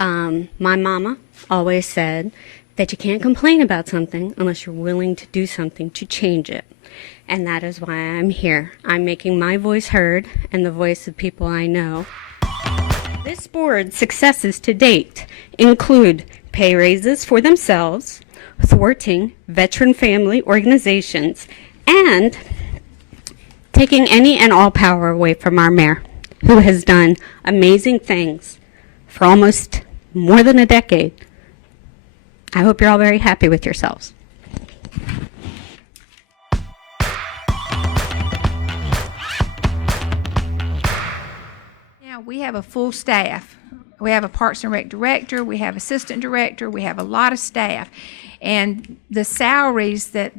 My mama always said that you can't complain about something unless you're willing to do something to change it. And that is why I'm here. I'm making my voice heard and the voice of people I know. This board's successes to date include pay raises for themselves, thwarting veteran family organizations, and taking any and all power away from our mayor, who has done amazing things for almost more than a decade. I hope you're all very happy with yourselves. Now, we have a full staff. We have a Parks and Rec director, we have assistant director, we have a lot of staff. And the salaries that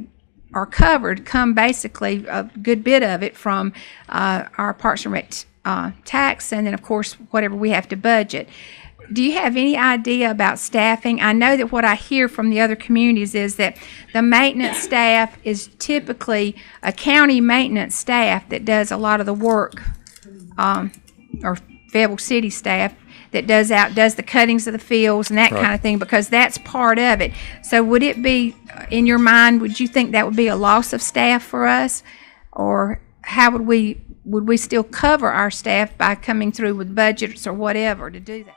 are covered come basically, a good bit of it, from our Parks and Rec tax, and then, of course, whatever we have to budget. Do you have any idea about staffing? I know that what I hear from the other communities is that the maintenance staff is typically a county maintenance staff that does a lot of the work, or Fayetteville City staff that does the cuttings of the fields and that Right. kind of thing, because that's part of it. So would it be, in your mind, would you think that would be a loss of staff for us? Or how would we still cover our staff by coming through with budgets or whatever to do that?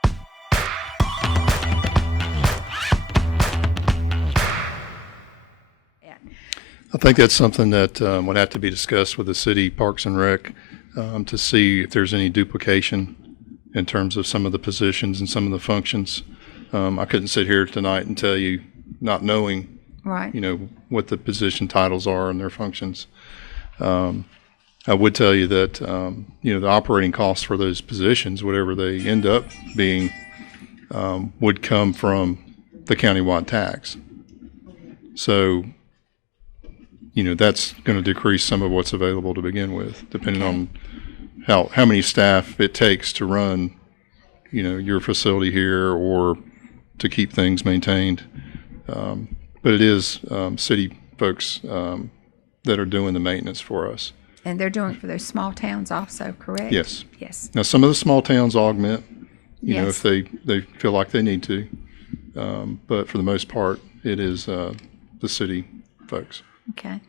I think that's something that would have to be discussed with the city Parks and Rec to see if there's any duplication in terms of some of the positions and some of the functions. I couldn't sit here tonight and tell you, not knowing, Right. what the position titles are and their functions. I would tell you that, the operating costs for those positions, whatever they end up being, would come from the countywide tax. So, that's going to decrease some of what's available to begin with, depending on how many staff it takes to run, your facility here or to keep things maintained. But it is city folks that are doing the maintenance for us. And they're doing it for those small towns also, correct? Yes. Yes. Now, some of the small towns augment, Yes. if they feel like they need to. But for the most part, it is the city folks. Okay.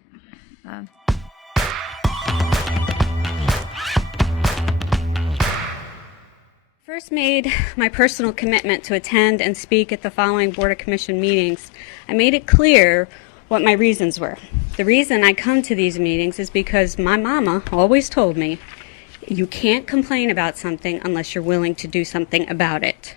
First made my personal commitment to attend and speak at the following Board of Commission meetings. I made it clear what my reasons were. The reason I come to these meetings is because my mama always told me, you can't complain about something unless you're willing to do something about it.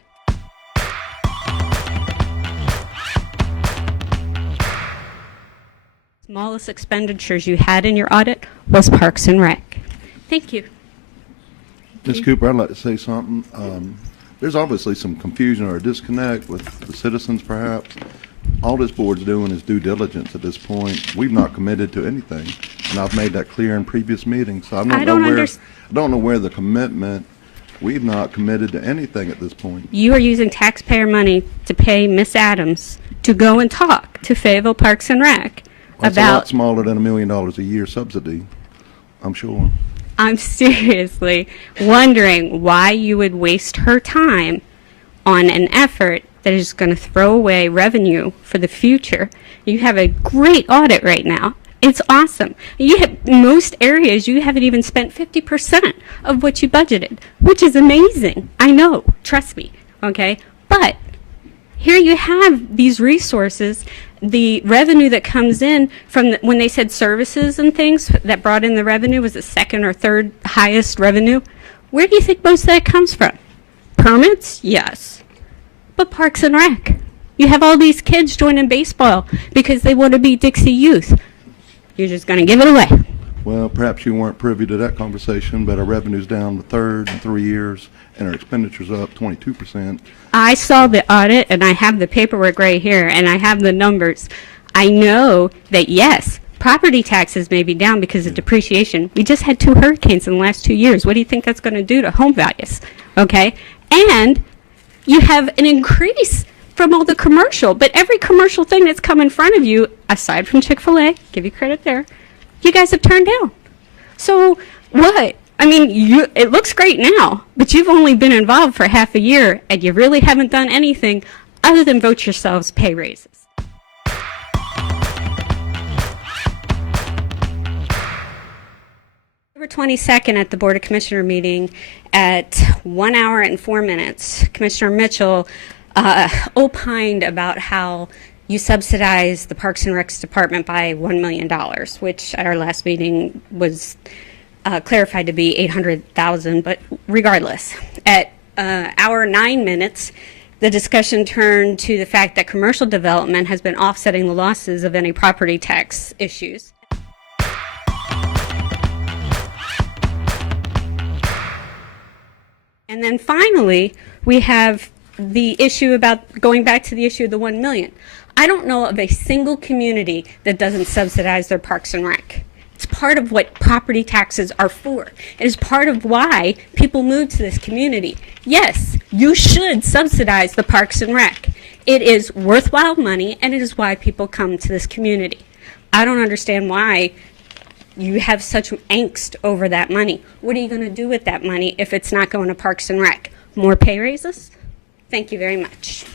Smallest expenditures you had in your audit was Parks and Rec. Thank you. Ms. Cooper, I'd like to say something. There's obviously some confusion or disconnect with the citizens, perhaps. All this board's doing is due diligence at this point. We've not committed to anything, and I've made that clear in previous meetings. So I don't know where the commitment. We've not committed to anything at this point. You are using taxpayer money to pay Miss Adams to go and talk to Fayetteville Parks and Rec That's a lot about. smaller than $1 million a year subsidy, I'm sure. I'm seriously wondering why you would waste her time on an effort that is going to throw away revenue for the future. You have a great audit right now. It's awesome. You have, in most areas, you haven't even spent 50% of what you budgeted, which is amazing. I know, trust me, okay? But here you have these resources, the revenue that comes in from when they said services and things that brought in the revenue was the second or third highest revenue. Where do you think most of that comes from? Permits? Yes. But Parks and Rec. You have all these kids joining baseball because they want to be Dixie Youth. You're just going to give it away. Well, perhaps you weren't privy to that conversation, but our revenue's down the third in 3 years, and our expenditures up 22%. I saw the audit, and I have the paperwork right here, and I have the numbers. I know that, yes, property taxes may be down because of depreciation. We just had 2 hurricanes in the last 2 years. What do you think that's going to do to home values? Okay? And you have an increase from all the commercial, but every commercial thing that's come in front of you, aside from Chick-fil-A, give you credit there, you guys have turned down. So what? I mean, it looks great now, but you've only been involved for half a year, and you really haven't done anything other than vote yourselves pay raises. October 22nd at the Board of Commissioner meeting at 1 hour and 4 minutes, Commissioner Mitchell opined about how you subsidize the Parks and Recs Department by $1 million, which at our last meeting was clarified to be $800,000, but regardless, at hour 9 minutes, the discussion turned to the fact that commercial development has been offsetting the losses of any property tax issues. And then finally, we have the issue about going back to the issue of the 1 million. I don't know of a single community that doesn't subsidize their Parks and Rec. It's part of what property taxes are for. It is part of why people move to this community. Yes, you should subsidize the Parks and Rec. It is worthwhile money, and it is why people come to this community. I don't understand why you have such angst over that money. What are you going to do with that money if it's not going to Parks and Rec? More pay raises? Thank you very much.